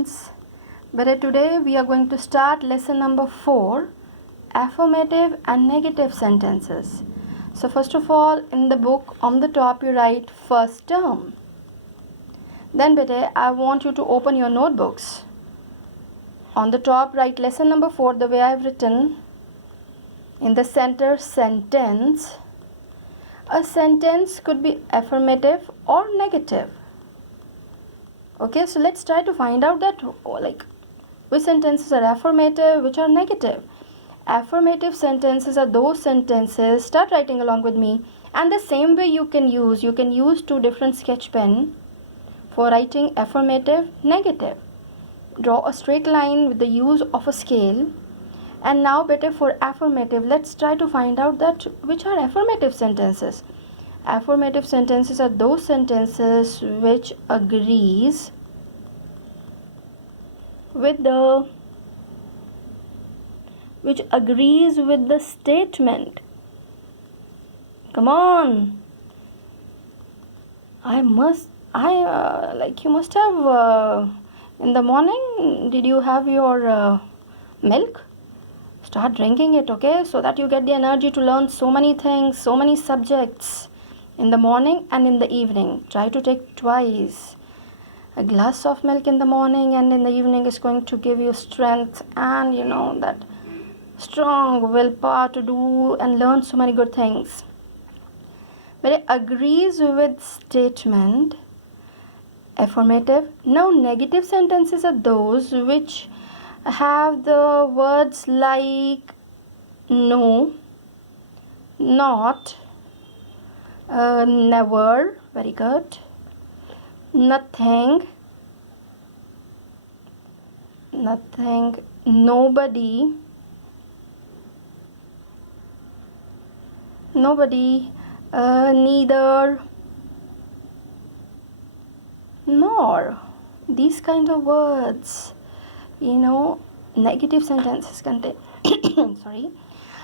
students. But today we are going to start lesson number 4, affirmative and negative sentences. So first of all, in the book on the top you write first term. Then beta, I want you to open your notebooks. On the top write lesson number 4 the way I've written. In the center sentence. A sentence could be affirmative or negative. Okay, so let's try to find out that which sentences are affirmative, which are negative. Affirmative sentences are those sentences, start writing along with me, and the same way you can use 2 different sketch pen for writing affirmative, negative. Draw a straight line with the use of a scale. And now better for affirmative, let's try to find out that which are affirmative sentences. Affirmative sentences are those sentences which agrees with the statement. Come on. You must have in the morning, did you have your milk? Start drinking it, okay, so that you get the energy to learn so many things, so many subjects in the morning and in the evening. Try to take twice. A glass of milk in the morning and in the evening is going to give you strength and that strong willpower to do and learn so many good things. But it agrees with statement, affirmative. Now negative sentences are those which have the words like no, not, never, very good, nothing, nobody, neither, nor. These kind of words, negative sentences contain. Sorry.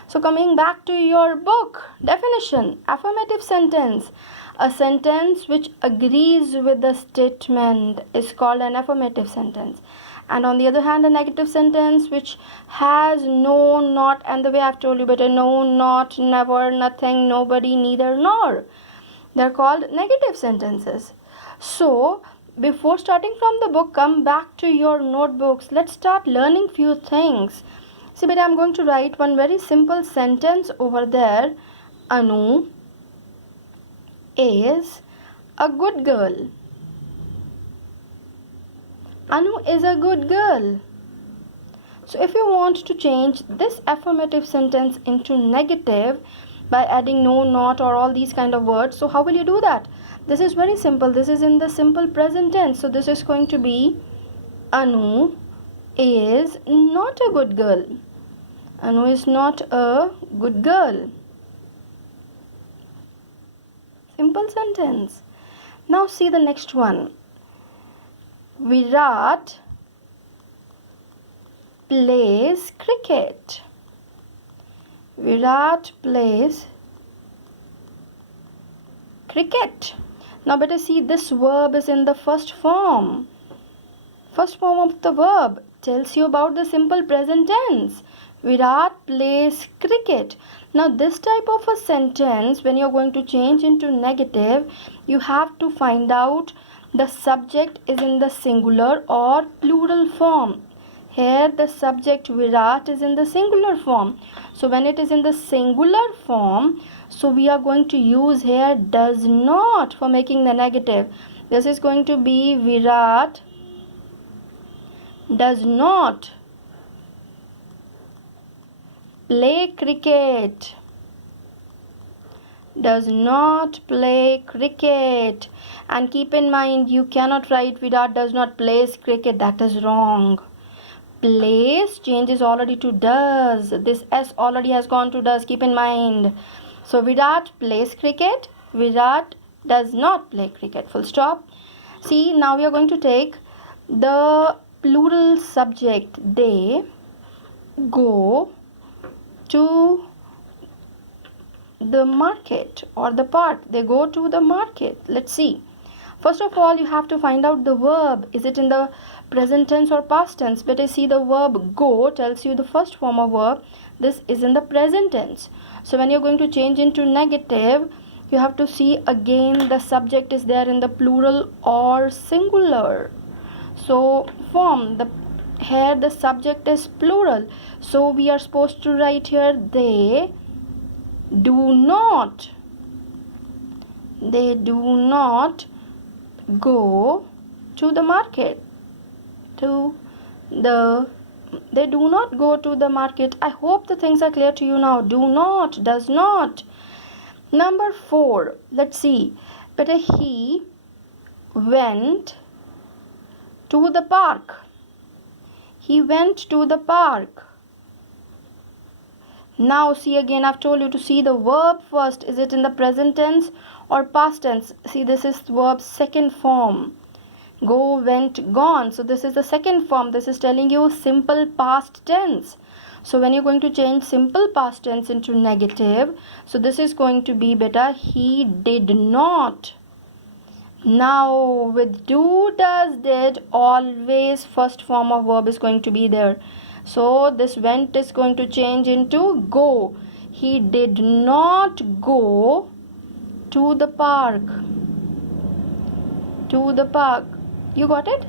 So coming back to your book, definition, affirmative sentence. A sentence which agrees with the statement is called an affirmative sentence. And on the other hand, a negative sentence which has no, not, and the way I've told you better, no, not, never, nothing, nobody, neither, nor. They're called negative sentences. So, before starting from the book, come back to your notebooks. Let's start learning few things. See, but I'm going to write one very simple sentence over there. Anu is a good girl. Anu is a good girl. So if you want to change this affirmative sentence into negative by adding no, not, or all these kind of words, so how will you do that? This is very simple. This is in the simple present tense. So this is going to be Anu is not a good girl. Anu is not a good girl. Simple sentence. Now see the next one. Virat plays cricket. Virat plays cricket. Now better see, this verb is in the first form. First form of the verb tells you about the simple present tense. Virat plays cricket. Now this type of a sentence, when you're going to change into negative, you have to find out the subject is in the singular or plural form. Here the subject Virat is in the singular form. So when it is in the singular form, so we are going to use here does not for making the negative. This is going to be Virat does not play cricket. Does not play cricket. And keep in mind, you cannot write Virat does not plays cricket. That is wrong. Plays changes already to does. This S already has gone to does. Keep in mind. So Virat plays cricket. Virat does not play cricket. Full stop. See, now we are going to take the plural subject. They go to the market, or the part. They go to the market. Let's see. First of all, you have to find out the verb. Is it in the present tense or past tense? But I see the verb go tells you the first form of verb. This is in the present tense. So when you're going to change into negative, you have to see again the subject is there in the plural or singular. So form the here the subject is plural. So we are supposed to write here they do not. They do not go to the market. They do not go to the market. I hope the things are clear to you now. Do not, does not. Number 4, let's see. Better he went to the park. He went to the park. Now see again, I've told you to see the verb first. Is it in the present tense or past tense? See, this is verb second form. Go, went, gone. So this is the second form. This is telling you simple past tense. So when you're going to change simple past tense into negative, so this is going to be better. He did not. Now with do, does, did, always first form of verb is going to be there. So this went is going to change into go. He did not go to the park. To the park. You got it?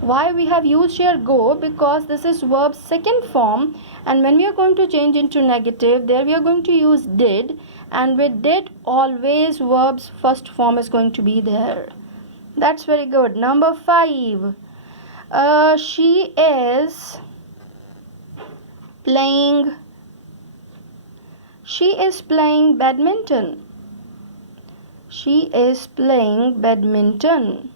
Why we have used here go? Because this is verb second form, and when we are going to change into negative, there we are going to use did, and with did always verbs first form is going to be there. That's very good. Number 5. She is playing badminton. She is playing badminton.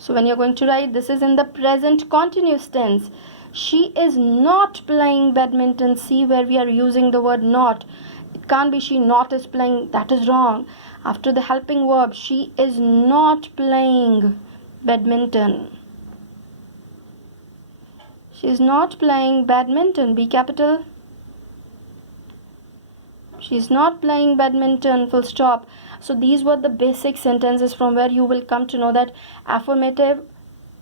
So when you're going to write, this is in the present continuous tense. She is not playing badminton. See where we are using the word not. It can't be she not is playing. That is wrong. After the helping verb, she is not playing badminton. She is not playing badminton. B capital. She is not playing badminton. Full stop. So these were the basic sentences from where you will come to know that affirmative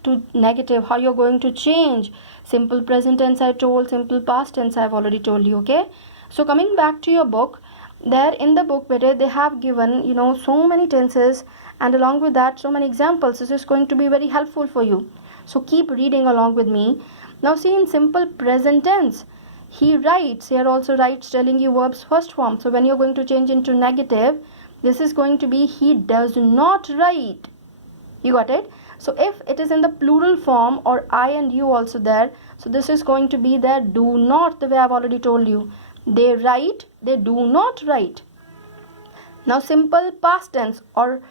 to negative, how you're going to change. Simple present tense I told, simple past tense I've already told you, okay? So coming back to your book, there in the book they have given, so many tenses, and along with that so many examples. This is going to be very helpful for you. So keep reading along with me. Now see, in simple present tense, he writes, here also writes, telling you verbs first form. So when you're going to change into negative, this is going to be he does not write. You got it? So if it is in the plural form or I and you also there, so this is going to be there do not, the way I've already told you. They write, they do not write. Now simple past tense or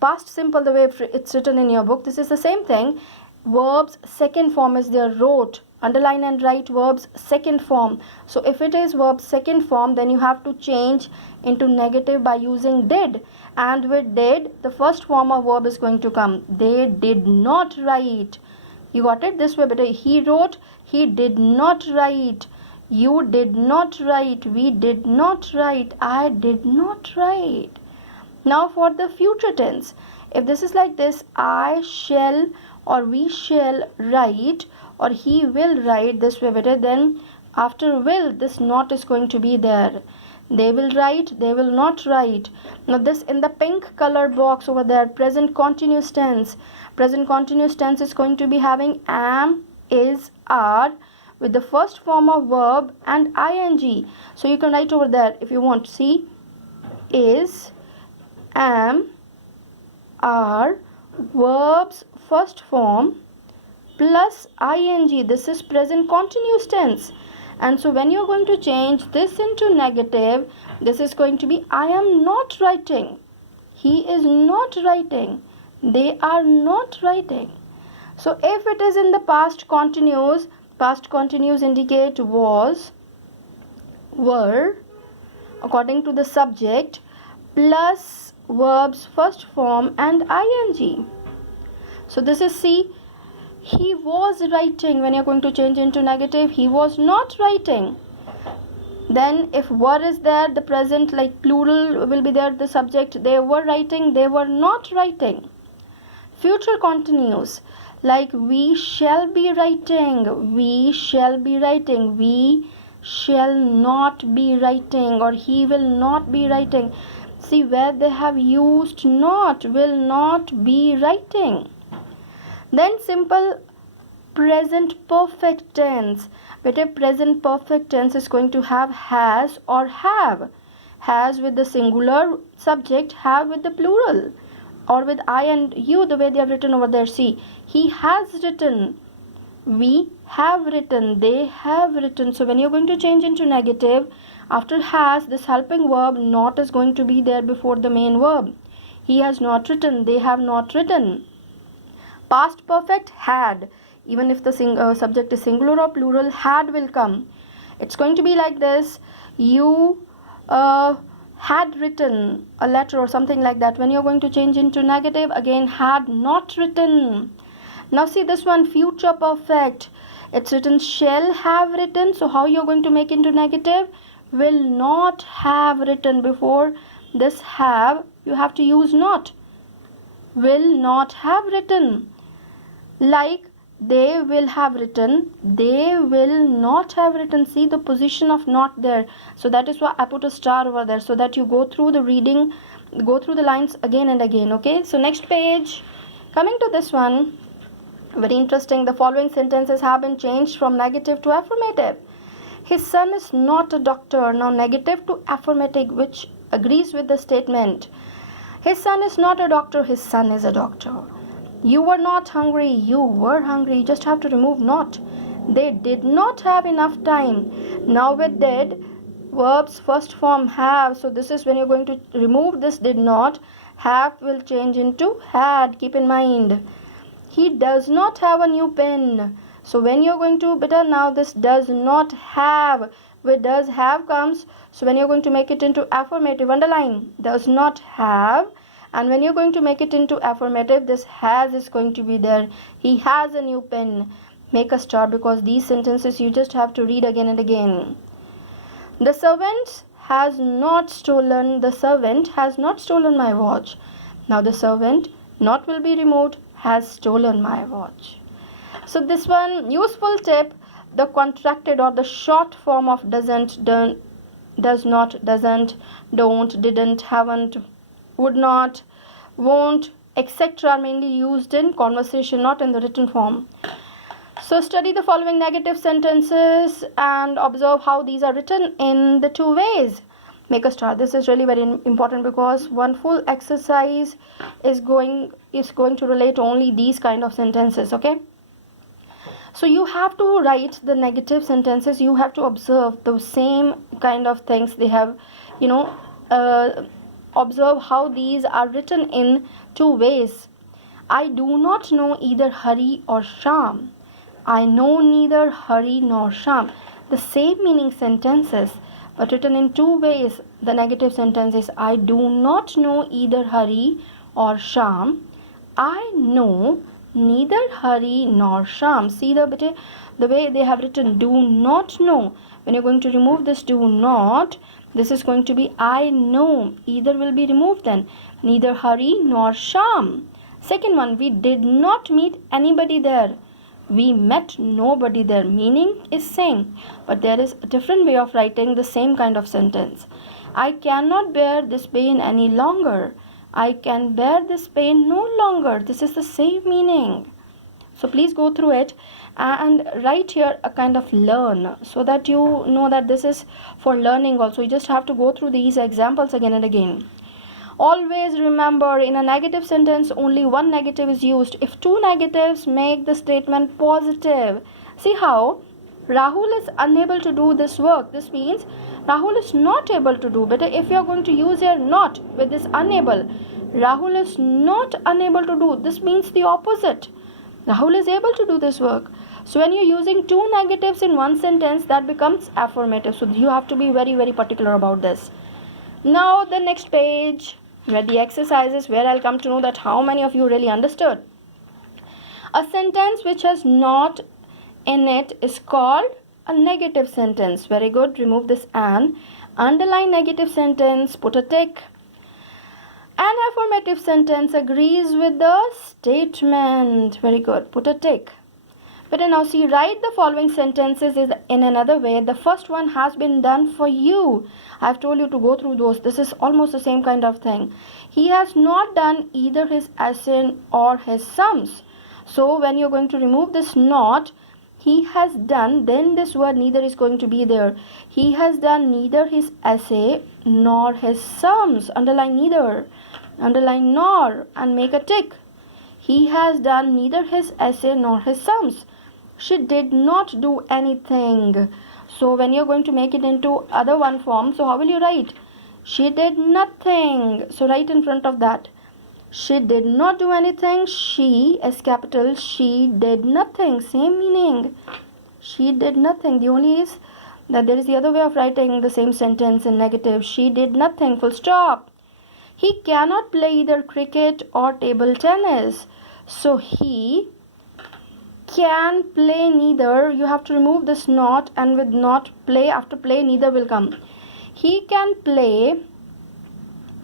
past simple, the way it's written in your book, this is the same thing. Verbs second form is there, wrote. Underline and write verbs second form. So if it is verb second form, then you have to change into negative by using did. And with did, the first form of verb is going to come. They did not write. You got it? This way better. He wrote, he did not write. You did not write. We did not write. I did not write. Now for the future tense. If this is like this, I shall or we shall write, or he will write, this way better, then after will, this not is going to be there. They will write, they will not write. Now this in the pink color box over there, present continuous tense. Present continuous tense is going to be having am, is, are with the first form of verb and ing. So you can write over there if you want. See, is, am, are, verbs first form plus ing. This is present continuous tense. And so when you're going to change this into negative, this is going to be I am not writing. He is not writing. They are not writing. So if it is in the past continuous indicate was, were, according to the subject, plus verbs first form and ing. So this is C. He was writing. When you're going to change into negative, he was not writing. Then if were is there, the present like plural will be there, the subject. They were writing, they were not writing. Future continues, like we shall be writing, we shall be writing, we shall not be writing, or he will not be writing. See where they have used not, will not be writing. Then simple present perfect tense. But present perfect tense is going to have has or have. Has with the singular subject, have with the plural, or with I and you, the way they have written over there. See, he has written, we have written, they have written. So when you're going to change into negative, after has, this helping verb not is going to be there before the main verb. He has not written, they have not written. Past perfect had, even if the subject is singular or plural, had will come. It's going to be like this: you had written a letter or something like that. When you're going to change into negative, again had not written. Now see this one, future perfect. It's written shall have written. So how you're going to make into negative? Will not have written. Before this have, you have to use not. Will not have written. Like they will have written, they will not have written. See the position of not there. So that is why I put a star over there, so that you go through the reading, go through the lines again and again. Okay, so next page, coming to this one, very interesting. The following sentences have been changed from negative to affirmative. His son is not a doctor. Now negative to affirmative, which agrees with the statement. His son is not a doctor, his son is a doctor. You were not hungry, you were hungry. You just have to remove not. They did not have enough time. Now with did, verbs first form have. So this is when you're going to remove this did not. Have will change into had. Keep in mind. He does not have a new pen. So when you're going to, beta, now this does not have. Where does have comes. So when you're going to make it into affirmative, underline. Does not have. And when you're going to make it into affirmative, this has is going to be there. He has a new pen. Make a star, because these sentences you just have to read again and again. The servant has not stolen. The servant has not stolen my watch. Now the servant, not will be removed, has stolen my watch. So this one, useful tip, the contracted or the short form of doesn't, does not, doesn't, don't, didn't, haven't, would not, won't, etc. are mainly used in conversation, not in the written form. So study the following negative sentences and observe how these are written in the two ways. Make a star. This is really very important, because one full exercise is going to relate only these kind of sentences. Okay, so you have to write the negative sentences. You have to observe the same kind of things they have, observe how these are written in two ways. I do not know either Hari or Sham. I know neither Hari nor Sham. The same meaning sentences, but written in two ways. The negative sentence is I do not know either Hari or Sham. I know neither Hari nor Sham. See the way they have written do not know. When you're going to remove this do not, this is going to be I know. Either will be removed then. Neither Hari nor Sham. Second one, we did not meet anybody there. We met nobody there. Meaning is same, but there is a different way of writing the same kind of sentence. I cannot bear this pain any longer. I can bear this pain no longer. This is the same meaning. So please go through it and write here a kind of learn, so that you know that this is for learning also. You just have to go through these examples again and again. Always remember, in a negative sentence only one negative is used. If two negatives make the statement positive. See how Rahul is unable to do this work. This means Rahul is not able to do. But if you are going to use here not with this unable, Rahul is not unable to do. This means the opposite. Rahul is able to do this work. So when you're using two negatives in one sentence, that becomes affirmative. So you have to be very, very particular about this. Now the next page, where the exercises, where I'll come to know that how many of you really understood. A sentence which has not in it is called a negative sentence. Very good. Remove this an. Underline negative sentence. Put a tick. An affirmative sentence agrees with the statement. Very good. Put a tick. But now see, write the following sentences in another way. The first one has been done for you. I've told you to go through those. This is almost the same kind of thing. He has not done either his essay or his sums. So when you're going to remove this not, he has done, then this word neither is going to be there. He has done neither his essay nor his sums. Underline neither. Underline nor and make a tick. He has done neither his essay nor his sums. She did not do anything. So when you're going to make it into other one form, so how will you write? She did nothing. So write in front of that. She did not do anything. She, as capital, she did nothing. Same meaning. She did nothing. The only is that there is the other way of writing the same sentence in negative. She did nothing. Full stop. He cannot play either cricket or table tennis. So he can play neither. You have to remove this not, and with not play, after play neither will come. He can play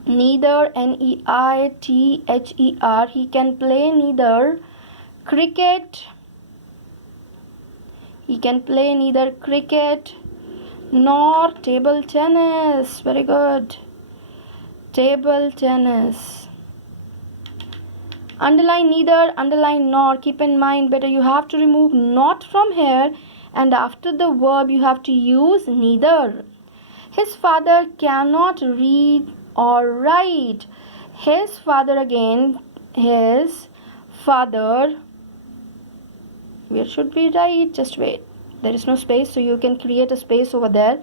neither, Neither. He can play neither cricket. He can play neither cricket nor table tennis. Very good. Table tennis. Underline neither, underline nor. Keep in mind, better you have to remove not from here, and after the verb you have to use neither. His father cannot read or write. His father again. His father. Where should we write? Just wait. There is no space, so you can create a space over there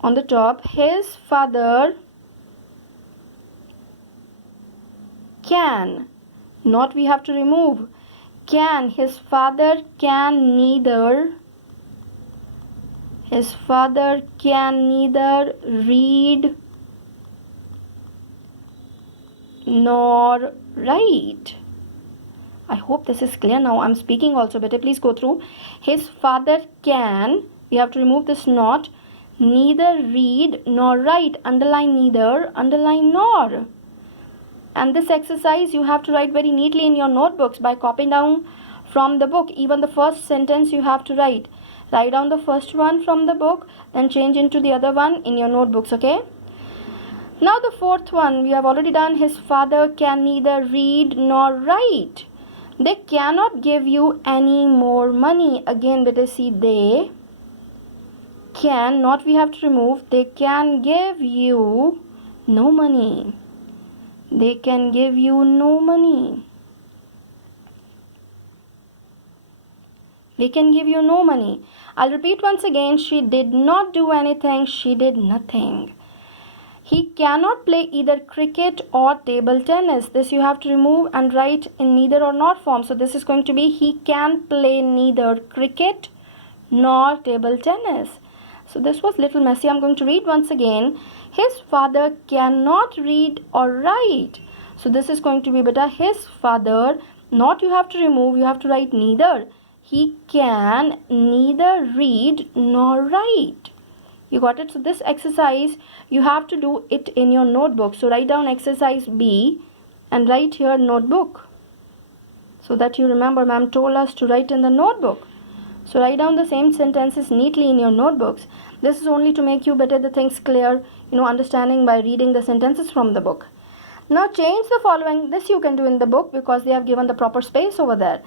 on the top. His father can. Not we have to remove. Can. His father can neither. His father can neither read nor write. I hope this is clear now. I'm speaking also, better please go through. His father can. We have to remove this not. Neither read nor write. Underline neither. Underline nor. And this exercise you have to write very neatly in your notebooks by copying down from the book. Even the first sentence you have to write. Write down the first one from the book, then change into the other one in your notebooks, okay? Now the fourth one we have already done. His father can neither read nor write. They cannot give you any more money. Again, better see they can, not we have to remove. They can give you no money. They can give you no money. They can give you no money. I'll repeat once again. She did not do anything. She did nothing. He cannot play either cricket or table tennis. This you have to remove and write in neither or not form. So this is going to be he can play neither cricket nor table tennis. So this was little messy. I'm going to read once again. His father cannot read or write. So this is going to be better. His father, not you have to remove, you have to write neither. He can neither read nor write. You got it? So this exercise, you have to do it in your notebook. So write down exercise B and write here notebook. So that you remember, ma'am told us to write in the notebook. So write down the same sentences neatly in your notebooks. This is only to make you better the things clear, understanding by reading the sentences from the book. Now change the following. This you can do in the book because they have given the proper space over there.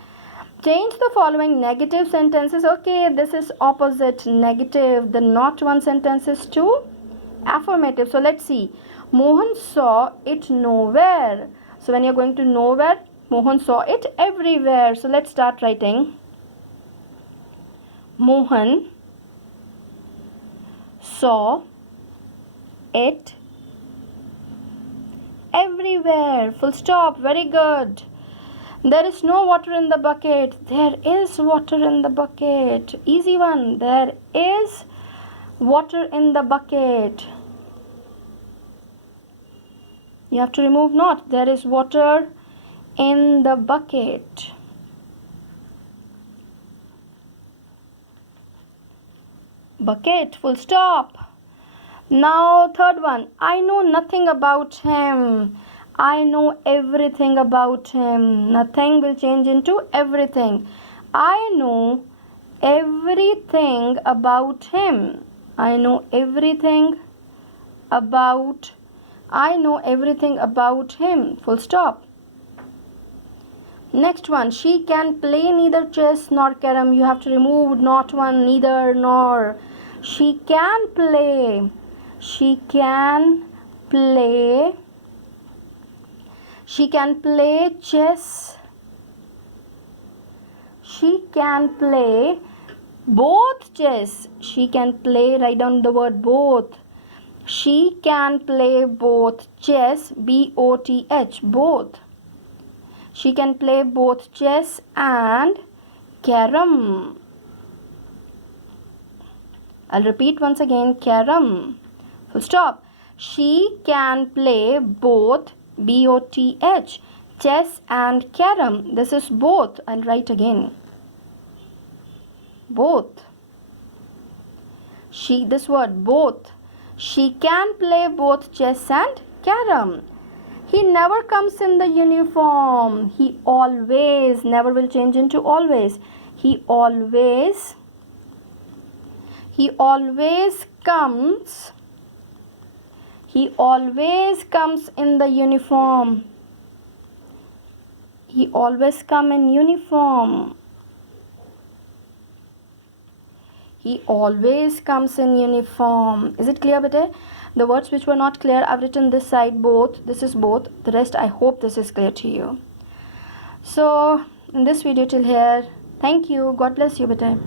Change the following negative sentences. Okay, this is opposite negative. The not one sentences to affirmative. So let's see. Mohan saw it nowhere. So when you're going to nowhere, Mohan saw it everywhere. So let's start writing. Mohan saw it everywhere. Full stop. Very good. There is no water in the bucket. There is water in the bucket. Easy one. There is water in the bucket. You have to remove not. There is water in the bucket. bucket. Full stop. Now third one. I know nothing about him. I know everything about him. Nothing will change into everything. I know everything about him. I know everything about. I know everything about him. Full stop. Next one. She can play neither chess nor carom. You have to remove not one, neither, nor. She can play. She can play. She can play chess. She can play both chess. She can play, write down the word both. She can play both chess, B-O-T-H, both. She can play both chess and carom. I'll repeat once again, carom. Full stop. She can play both, B-O-T-H, chess and carom. This is both. I'll write again. Both. This word both. She can play both chess and carom. He never comes in the uniform. He always, never will change into always. He always comes. He always comes in the uniform. He always come in uniform. He always comes in uniform. Is it clear, beta? The words which were not clear, I've written this side both. This is both. The rest, I hope this is clear to you. So, in this video till here, thank you. God bless you, beta.